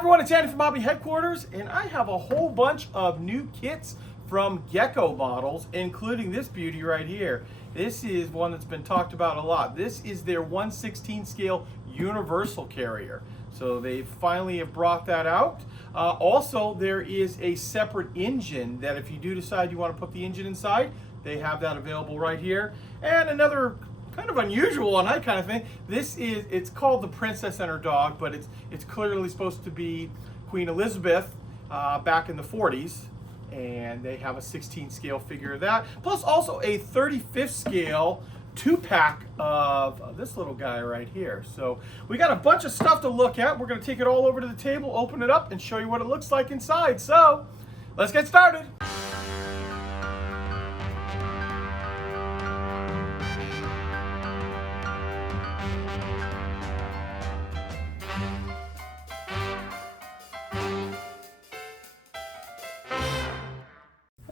everyone, it's Andy from Hobby Headquarters, and I have a whole bunch of new kits from Gecko models, including this beauty right here. This is one that's been talked about a lot. This is their 1/16 scale universal carrier. So they finally have brought that out. Also, there is a separate engine that if you do decide you want to put the engine inside, they have that available right here. And another kind of unusual one, I kind of think. It's called the Princess and Her Dog, but it's clearly supposed to be Queen Elizabeth back in the 40s. And they have a 16 scale figure of that. Plus also a 35th scale 2-pack of this little guy right here. So we got a bunch of stuff to look at. We're gonna take it all over to the table, open it up, and show you what it looks like inside. So let's get started.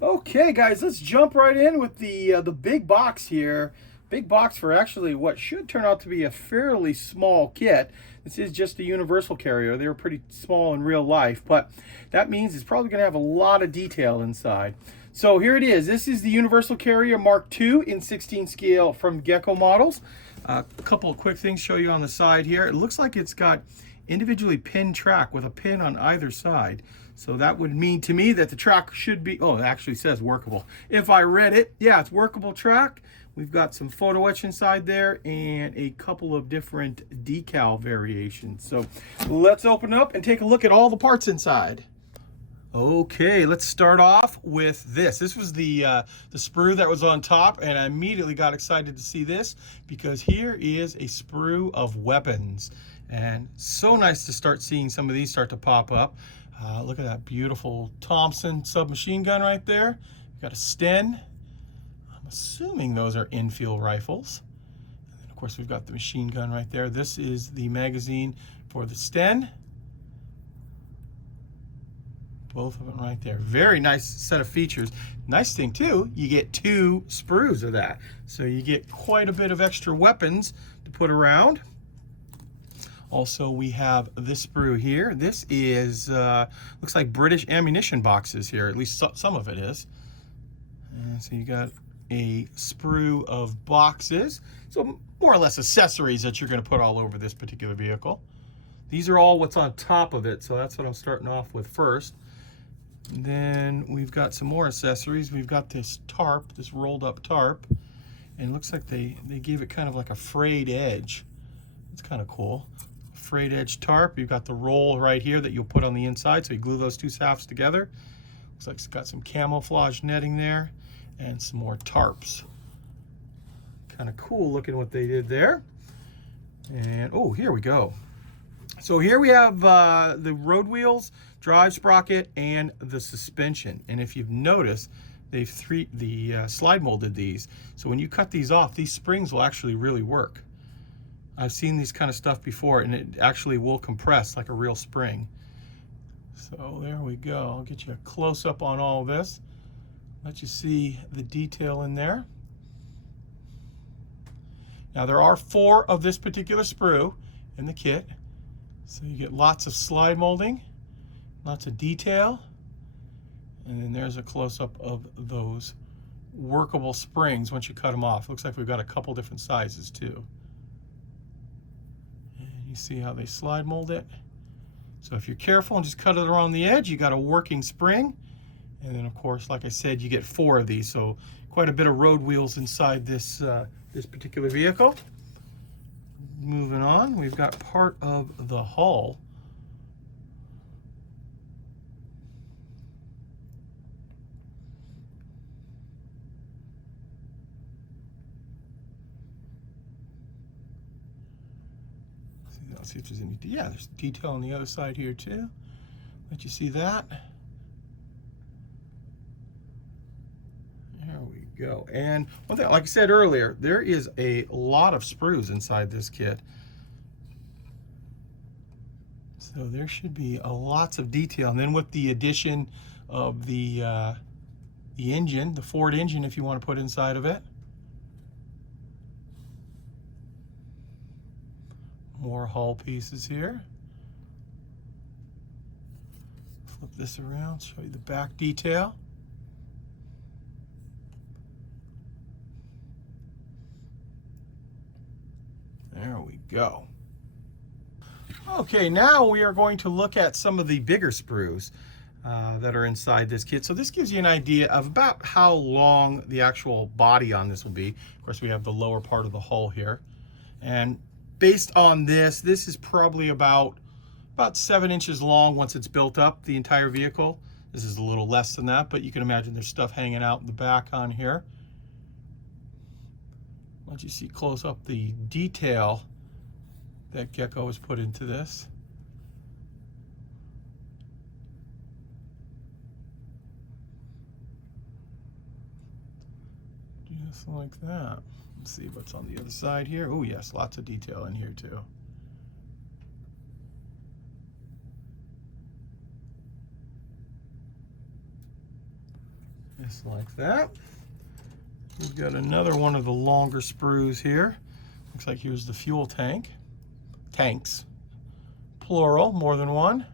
Okay, guys, let's jump right in with the big box here. Big box for actually what should turn out to be a fairly small kit. This is just a universal carrier. They were pretty small in real life, but that means it's probably going to have a lot of detail inside. So here it is. This is the Universal Carrier Mark II in 16 scale from Gecko models. A couple of quick things show you on the side here. It looks like it's got individually pinned track with a pin on either side. So that would mean to me that the track should be, oh, it actually says workable. If I read it, yeah, it's workable track. We've got some photo etch inside there and a couple of different decal variations. So let's open up and take a look at all the parts inside. Okay, let's start off with this. This was the sprue that was on top, and I immediately got excited to see this because here is a sprue of weapons. And so nice to start seeing some of these start to pop up. Look at that beautiful Thompson submachine gun right there. We've got a Sten. I'm assuming those are infield rifles. And then of course we've got the machine gun right there. This is the magazine for the Sten. Both of them right there. Very nice set of features. Nice thing too, you get 2 sprues of that. So you get quite a bit of extra weapons to put around. Also, we have this sprue here. This is, looks like British ammunition boxes here, at least some of it is. And so you got a sprue of boxes. So more or less accessories that you're gonna put all over this particular vehicle. These are all what's on top of it, so that's what I'm starting off with first. And then we've got some more accessories. We've got this tarp, this rolled up tarp. And it looks like they gave it kind of like a frayed edge. It's kind of cool. Frayed edge tarp. You've got the roll right here that you'll put on the inside, so you glue those 2 halves together. Looks like it's got some camouflage netting there and some more tarps. Kind of cool looking what they did there. And oh, here we go. So here we have the road wheels, drive sprocket, and the suspension. And if you've noticed, they've slide molded these. So when you cut these off, these springs will actually really work. I've seen these kind of stuff before, and it actually will compress like a real spring. So there we go. I'll get you a close-up on all this. Let you see the detail in there. Now there are 4 of this particular sprue in the kit. So you get lots of slide molding, lots of detail, and then there's a close-up of those workable springs once you cut them off. Looks like we've got a couple different sizes too. You see how they slide mold it. So if you're careful and just cut it around the edge, you got a working spring. And then of course, like I said, you get 4 of these. So quite a bit of road wheels inside this, this particular vehicle. Moving on, we've got part of the hull. Let's see if there's any, yeah, there's detail on the other side here too. Let you see that. There we go. And one thing, like I said earlier, there is a lot of sprues inside this kit. So there should be lots of detail. And then with the addition of the engine, the Ford engine, if you want to put inside of it. More hull pieces here. Flip this around, show you the back detail. There we go. Okay, now we are going to look at some of the bigger sprues that are inside this kit. So this gives you an idea of about how long the actual body on this will be. Of course, we have the lower part of the hull here. And based on this is probably about 7 inches long once it's built up, the entire vehicle. This is a little less than that, but you can imagine there's stuff hanging out in the back on here. Let you see close up the detail that Gecko has put into this. Just like that. Let's see what's on the other side here. Oh yes, lots of detail in here too. Just like that. We've got another one of the longer sprues here. Looks like here's the fuel tank. Tanks, plural, more than one.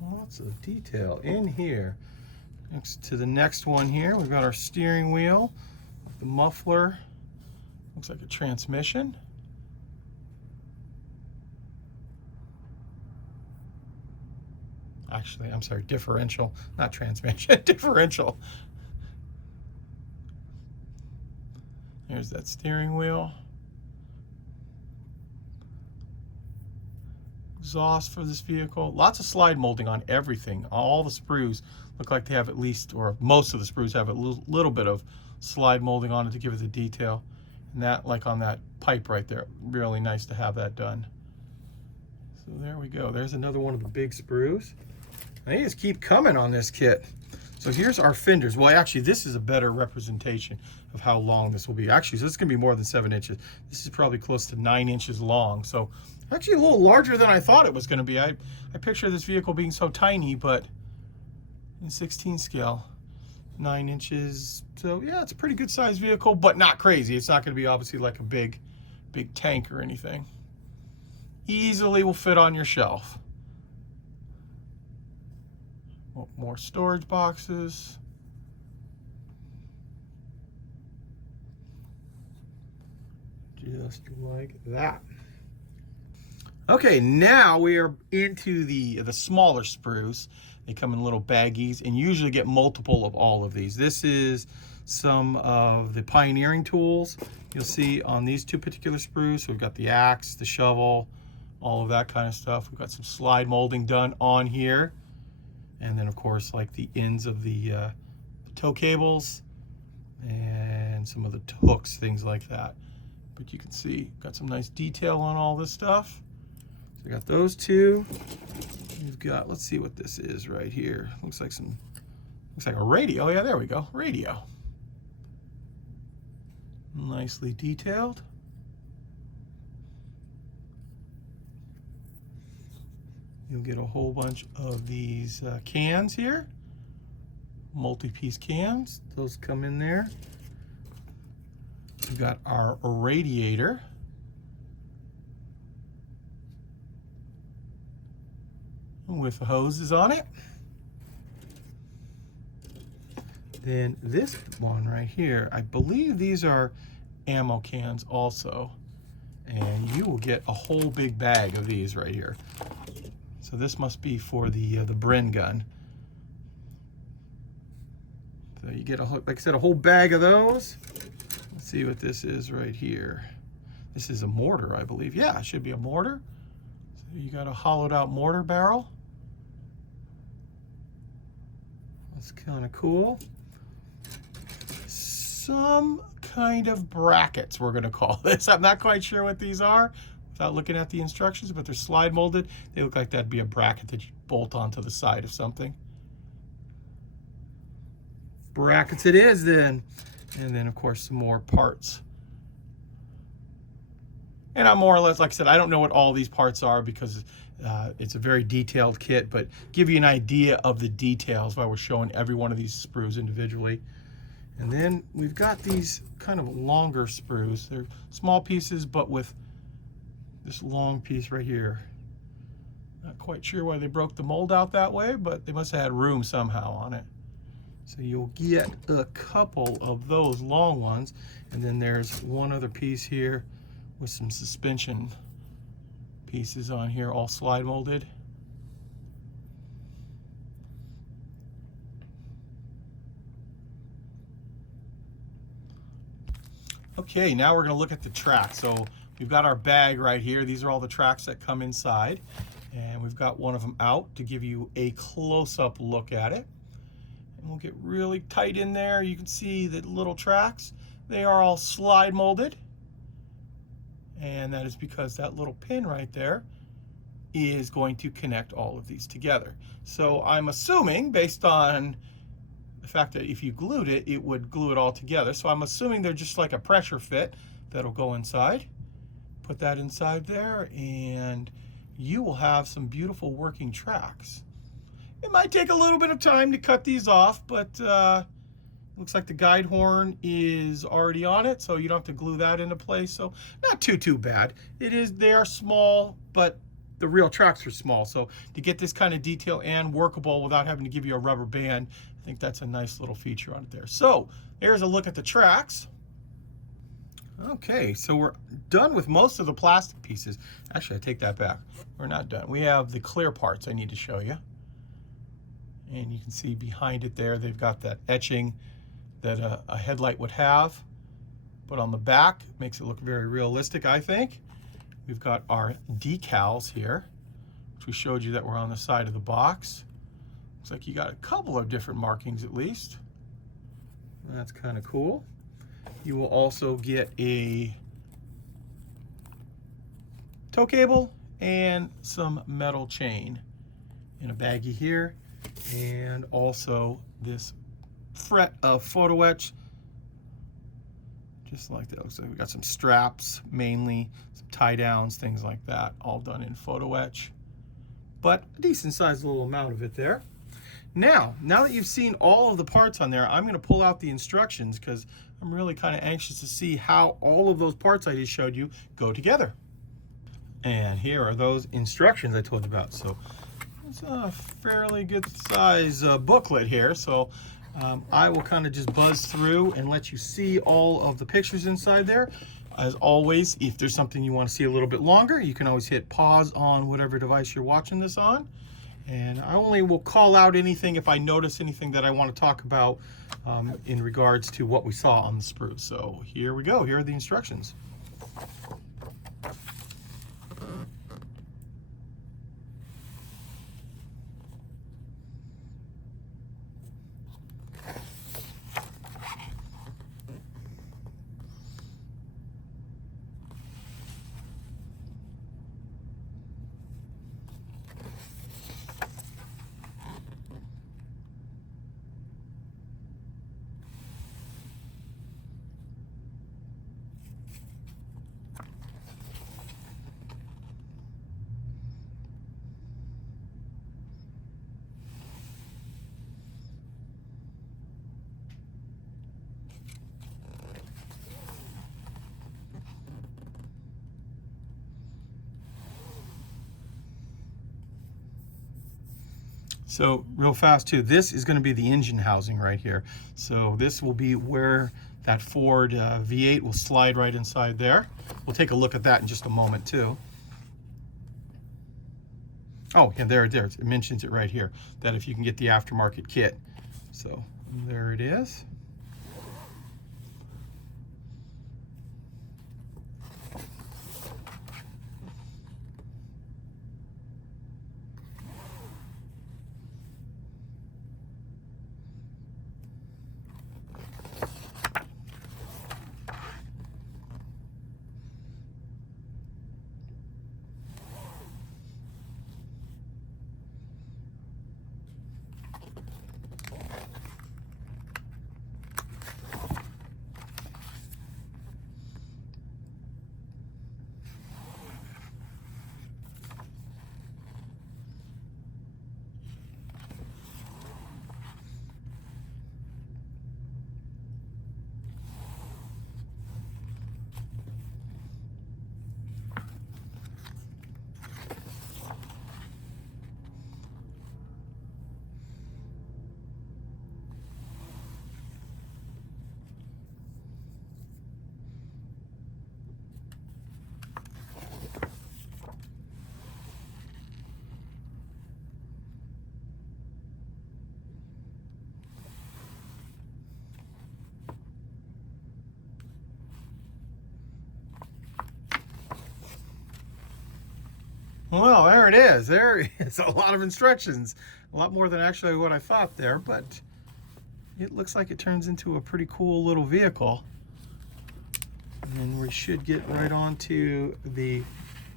Lots of detail in here. Next to the next one here, we've got our steering wheel, the muffler, looks like a transmission. Actually, I'm sorry, differential, not transmission, differential. There's that steering wheel. Exhaust for this vehicle. Lots of slide molding on everything. All the sprues look like they have at least, or most of the sprues have a little bit of slide molding on it to give it the detail. And that, like on that pipe right there, really nice to have that done. So there we go. There's another one of the big sprues. They just keep coming on this kit. So here's our fenders. Well, actually, this is a better representation of how long this will be. Actually, so this is going to be more than 7 inches. This is probably close to 9 inches long. So actually a little larger than I thought it was going to be. I picture this vehicle being so tiny, but in 16 scale, 9 inches. So yeah, it's a pretty good sized vehicle, but not crazy. It's not going to be obviously like a big tank or anything. Easily will fit on your shelf. More storage boxes. Just like that. Okay, now we are into the smaller sprues. They come in little baggies and usually get multiple of all of these. This is some of the pioneering tools you'll see on these two particular sprues. So we've got the axe, the shovel, all of that kind of stuff. We've got some slide molding done on here. And then of course, like the ends of the tow cables and some of the hooks, things like that. But you can see, got some nice detail on all this stuff. So we got those two. We've got, let's see what this is right here. Looks like a radio. Oh yeah, there we go, radio. Nicely detailed. You'll get a whole bunch of these cans here, multi-piece cans. Those come in there. We've got our radiator. With the hoses on it. Then this one right here, I believe these are ammo cans also. And you will get a whole big bag of these right here. So this must be for the Bren gun. So you get like I said, a whole bag of those. Let's see what this is right here. This is a mortar, I believe. Yeah, it should be a mortar. So you got a hollowed out mortar barrel. That's kind of cool. Some kind of brackets, we're going to call this. I'm not quite sure what these are without looking at the instructions, but they're slide molded. They look like that'd be a bracket that you bolt onto the side of something. Brackets it is then. And then of course some more parts. And I'm more or less, like I said, I don't know what all these parts are because it's a very detailed kit, but give you an idea of the details while we're showing every one of these sprues individually. And then we've got these kind of longer sprues. They're small pieces, but with this long piece right here. Not quite sure why they broke the mold out that way, but they must have had room somehow on it. So you'll get a couple of those long ones, and then there's one other piece here with some suspension pieces on here, all slide molded. Okay, now we're going to look at the tracks. So we've got our bag right here. These are all the tracks that come inside, and we've got one of them out to give you a close-up look at it. And we'll get really tight in there. You can see the little tracks. They are all slide molded, and that is because that little pin right there is going to connect all of these together. So I'm assuming, based on the fact that if you glued it, it would glue it all together. So I'm assuming they're just like a pressure fit that'll go inside. Put that inside there, and you will have some beautiful working tracks. It might take a little bit of time to cut these off, but looks like the guide horn is already on it, so you don't have to glue that into place. So not too bad. They are small, but the real tracks are small. So to get this kind of detail and workable without having to give you a rubber band, I think that's a nice little feature on it there. So there's a look at the tracks. Okay, so we're done with most of the plastic pieces. Actually, I take that back. We're not done. We have the clear parts I need to show you. And you can see behind it there, they've got that etching that a headlight would have. But on the back, makes it look very realistic, I think. We've got our decals here, which we showed you that were on the side of the box. Looks like you got a couple of different markings at least. That's kind of cool. You will also get a tow cable and some metal chain in a baggie here, and also this fret of photo etch, just like that. So we got some straps, mainly some tie downs, things like that, all done in photo etch, but a decent sized little amount of it there. Now that you've seen all of the parts on there, I'm going to pull out the instructions because I'm really kind of anxious to see how all of those parts I just showed you go together. And here are those instructions I told you about. So it's a fairly good size booklet here. So I will kind of just buzz through and let you see all of the pictures inside there. As always, if there's something you want to see a little bit longer, you can always hit pause on whatever device you're watching this on. And I only will call out anything if I notice anything that I want to talk about in regards to what we saw on the sprue. So here we go. Here are the instructions. So real fast too, this is going to be the engine housing right here. So this will be where that Ford V8 will slide right inside there. We'll take a look at that in just a moment too. Oh, yeah, there it mentions it right here, that if you can get the aftermarket kit. So there it is. Well, there it is. There is a lot of instructions. A lot more than actually what I thought there, but it looks like it turns into a pretty cool little vehicle. And we should get right on to the,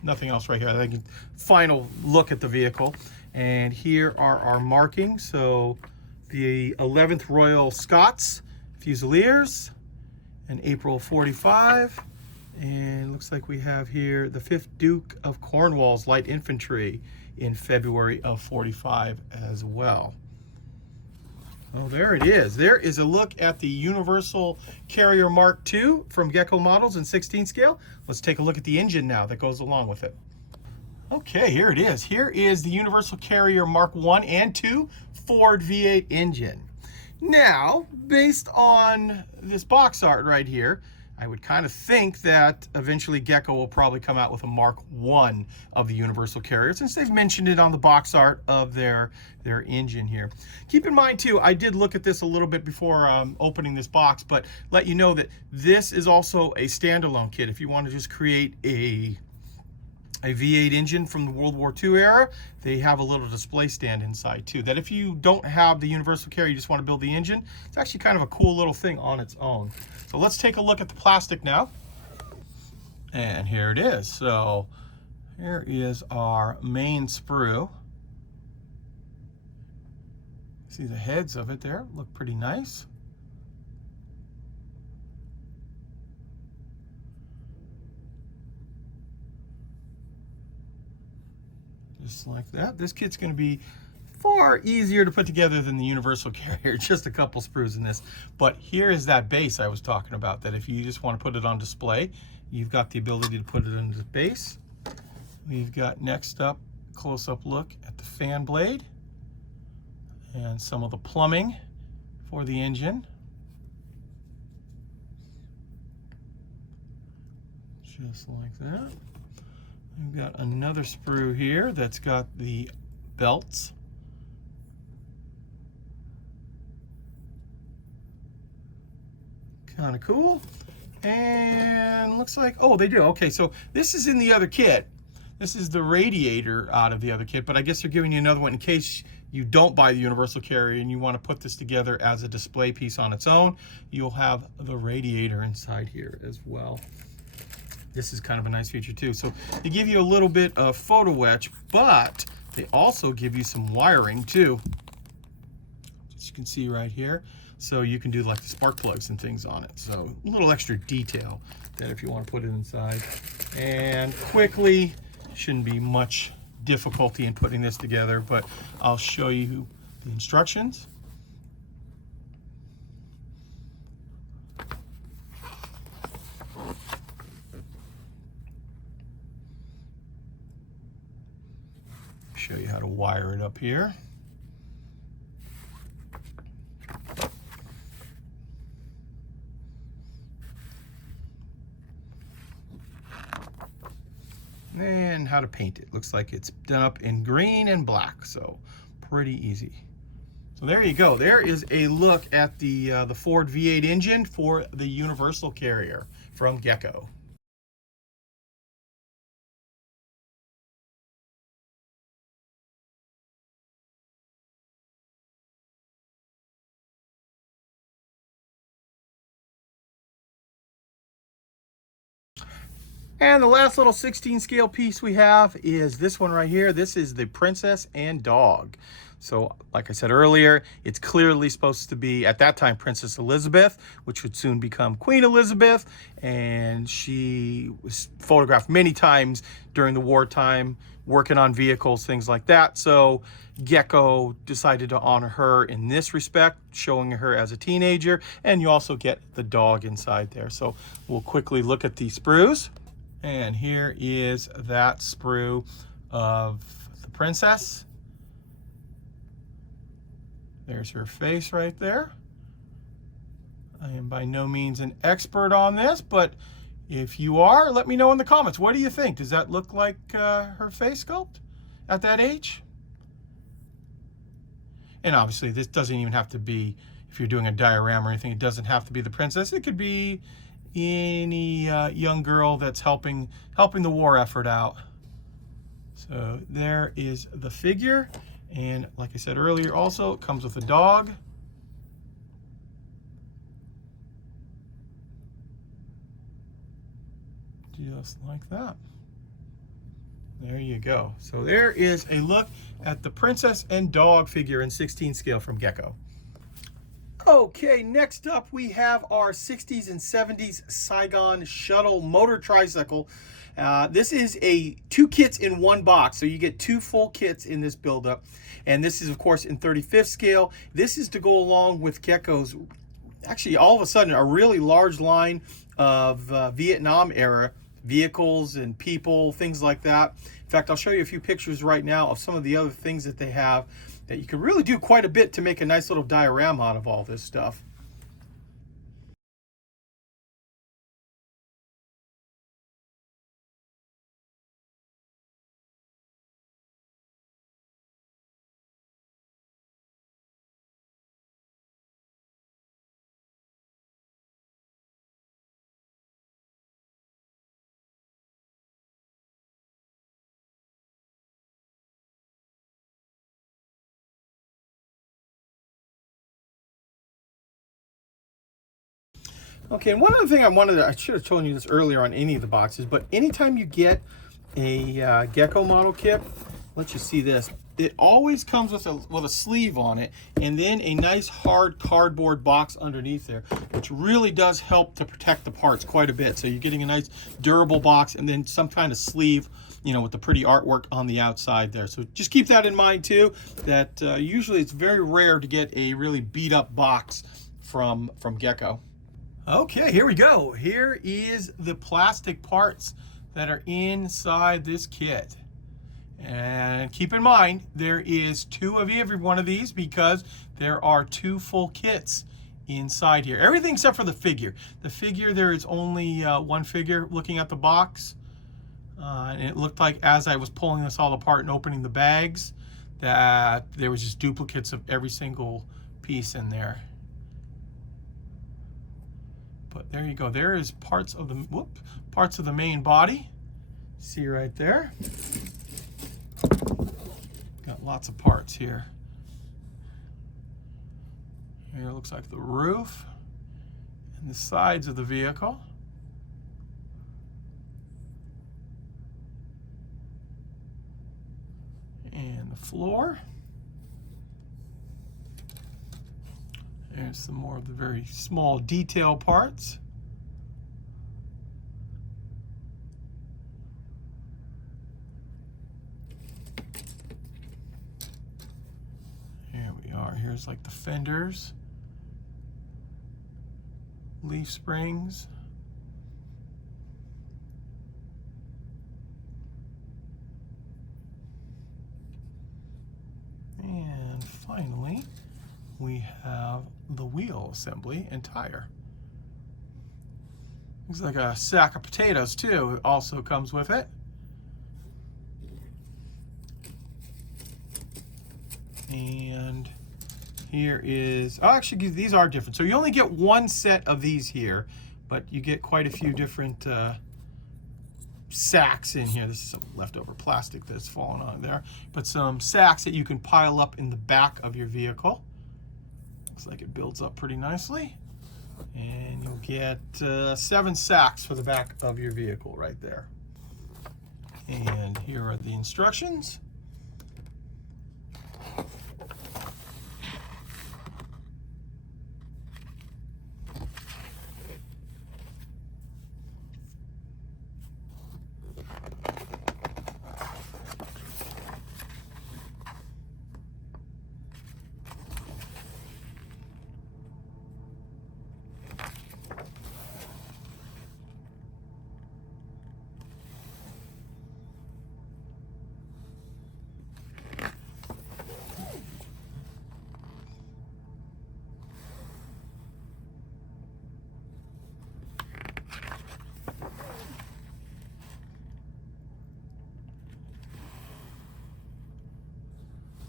nothing else right here. I think final look at the vehicle. And here are our markings. So the 11th Royal Scots Fusiliers, in April 45. And looks like we have here the 5th Duke of Cornwall's Light Infantry in February of 45 as well. Oh, there it is. There is a look at the Universal Carrier Mark II from Gecko Models in 16 scale. Let's take a look at the engine now that goes along with it. Okay, here it is. Here is the Universal Carrier Mark I and II Ford V8 engine. Now, based on this box art right here, I would kind of think that eventually Gecko will probably come out with a Mark I of the Universal Carrier, since they've mentioned it on the box art of their engine here. Keep in mind too, I did look at this a little bit before opening this box, but let you know that this is also a standalone kit. If you want to just create a V8 engine from the World War II era, they have a little display stand inside too. That if you don't have the Universal Carrier, you just want to build the engine, it's actually kind of a cool little thing on its own. So let's take a look at the plastic now. And here it is. So here is our main sprue. See the heads of it there, look pretty nice. Just like that. This kit's going to be far easier to put together than the Universal Carrier. Just a couple sprues in this. But here is that base I was talking about, that if you just want to put it on display, you've got the ability to put it in the base. We've got next up, close-up look at the fan blade and some of the plumbing for the engine. Just like that. We've got another sprue here that's got the belts. Kind of cool. And looks like, oh, they do. Okay, so this is in the other kit. This is the radiator out of the other kit, but I guess they're giving you another one in case you don't buy the Universal Carrier and you want to put this together as a display piece on its own. You'll have the radiator inside here as well. This is kind of a nice feature too. So they give you a little bit of photo etch, but they also give you some wiring too, as you can see right here. So you can do like the spark plugs and things on it. So a little extra detail that if you want to put it inside. And quickly, shouldn't be much difficulty in putting this together, but I'll show you the instructions. Show you how to wire it up here. And how to paint it. Looks like it's done up in green and black, so pretty easy. So there you go. There is a look at the Ford V8 engine for the Universal Carrier from Gecko. And the last little 16 scale piece we have is this one right here. This is the Princess and Dog. So like I said earlier, it's clearly supposed to be, at that time, Princess Elizabeth, which would soon become Queen Elizabeth. And she was photographed many times during the wartime, working on vehicles, things like that. So Gecko decided to honor her in this respect, showing her as a teenager. And you also get the dog inside there. So we'll quickly look at the sprues. And here is that sprue of the princess. There's her face right there. I am by no means an expert on this, but if you are, let me know in the comments. What do you think? Does that look like her face sculpt at that age? And obviously this doesn't even have to be, if you're doing a diorama or anything, it doesn't have to be the princess. It could be any young girl that's helping the war effort out. So there is the figure, and like I said earlier, also it comes with a dog. Just like that. There you go. So there is a look at the princess and dog figure in 16 scale from Gecko. Okay, next up we have our 60s and 70s Saigon shuttle motor tricycle. This is a 2 kits in 1 box, so you get 2 full kits in this buildup. And this is, of course, in 35th scale. This is to go along with Gecko's, actually, all of a sudden, a really large line of Vietnam era vehicles and people, things like that. In fact, I'll show you a few pictures right now of some of the other things that they have that you can really do quite a bit to make a nice little diorama out of all this stuff. Okay, and one other thing I should have told you this earlier on any of the boxes, but anytime you get a Gecko model kit, let you see this. It always comes with a sleeve on it, and then a nice hard cardboard box underneath there, which really does help to protect the parts quite a bit. So you're getting a nice durable box, and then some kind of sleeve, you know, with the pretty artwork on the outside there. So just keep that in mind too. That usually it's very rare to get a really beat up box from Gecko. Okay, here we go. Here is the plastic parts that are inside this kit. And keep in mind, there is 2 of every one of these because there are 2 full kits inside here. Everything except for the figure. The figure, there is only 1 figure looking at the box. And it looked like as I was pulling this all apart and opening the bags, that there was just duplicates of every single piece in there. But there you go. There is parts of the main body. See right there. Got lots of parts here. Here looks like the roof and the sides of the vehicle. And the floor. There's some more of the very small detail parts. Here we are. Here's like the fenders, leaf springs. And finally, we have the wheel assembly and tire. Looks like a sack of potatoes too. It also comes with it. And here is, oh, actually these are different. So you only get 1 set of these here, but you get quite a few different sacks in here. This is some leftover plastic that's fallen on there, but some sacks that you can pile up in the back of your vehicle. Looks like it builds up pretty nicely. And you'll get 7 sacks for the back of your vehicle right there. And here are the instructions.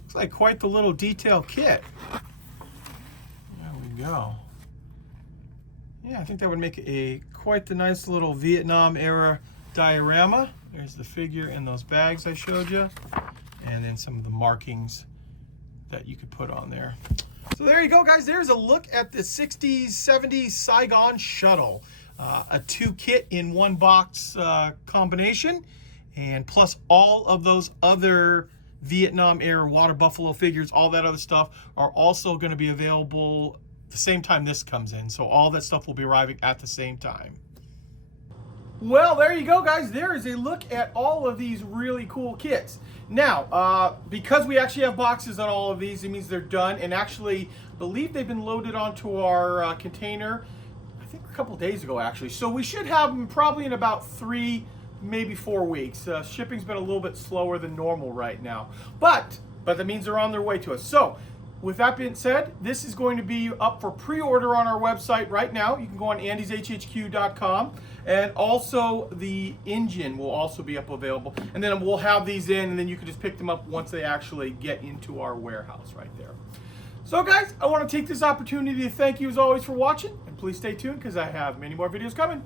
Looks like quite the little detail kit. There we go. Yeah, I think that would make quite the nice little Vietnam era diorama. There's the figure in those bags I showed you, and then some of the markings that you could put on there. So there you go, guys. There's a look at the 60s, 70s Saigon shuttle. A 2-kit in 1 box combination, and plus all of those other Vietnam era water buffalo figures, all that other stuff are also going to be available the same time this comes in. So all that stuff will be arriving at the same time. Well, there you go, guys. There is a look at all of these really cool kits. Now, because we actually have boxes on all of these, it means they're done, and actually, I believe they've been loaded onto our container, I think a couple days ago, actually. So we should have them probably in about 3, maybe 4 weeks. Shipping's been a little bit slower than normal right now, but that means they're on their way to us. So with that being said, this is going to be up for pre-order on our website right now. You can go on andyshhq.com, and also the engine will also be up available, and then we'll have these in, and then you can just pick them up once they actually get into our warehouse right there. So guys, I want to take this opportunity to thank you as always for watching, and please stay tuned because I have many more videos coming.